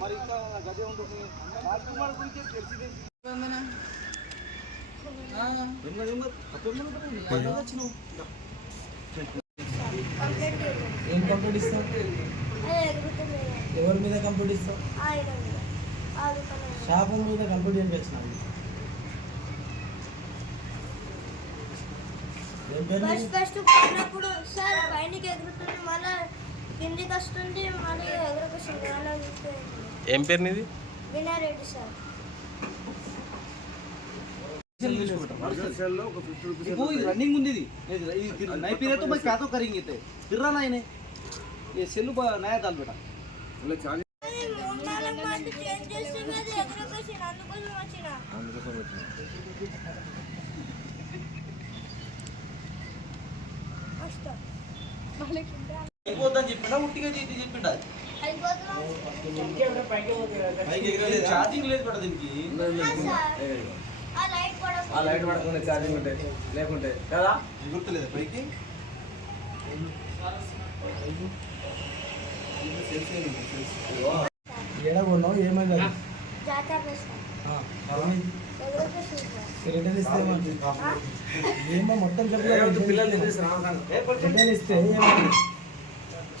మరి ఇంకా గదే ఉంటుంది ఏం కంప్లీట్ ఇస్తావు. ఎవరి మీద కంప్లీట్ ఇస్తావు? శాపం మీద కంప్లీట్ ఏం చేసినావు ఏం పేరు ఫస్ట్ నీది? ఫస్ట్ పడినప్పుడు సార్ పైనకి ఎగురుతుంది మళ్ళీ కిందికి వస్తుంది మళ్ళీ ఎగురుకొస్తుంది అలా చూస్తుంది ఏం పేరు నీది వినారెడ్డి సార్ देखो ये रनिंग ఉంది ఇది ఇది नहीं पी रहे तो मैं क्या तो करेंगे थे फिर रहा नहीं ये सेलू नया डाल बेटा మూడు నాలుగు మంది చేంజ్ చేస్తే అది ఎగురుకొచ్చింది అందుకోసం వచ్చిన అయిపోద్దని చెప్పిండా ఉట్టిగా చేసి చెప్పిండా ఛార్జింగ్ లేదు కూడా దీనికి. ఆ లైట్ కూడా ఆ లైట్ పడకుండా ఛార్జింగ్ ఉంటాయి లేకుంటే కదా? గుర్తులేదు పైకి? ఏడ కొన్నావు? ఏమైంది రిటర్న్ ఇస్తే? ఏమో మొత్తం రిటర్న్ ఇస్తే?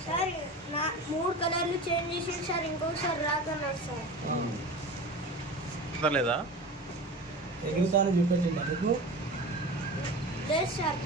సార్ నా మూడు కలర్లు చేంజ్ చేసి సార్ ఇంకొకసారి రాకన్నారు సార్ లేదా ఎగురుతాను చూపెట్టింది అందుకు లేదు సార్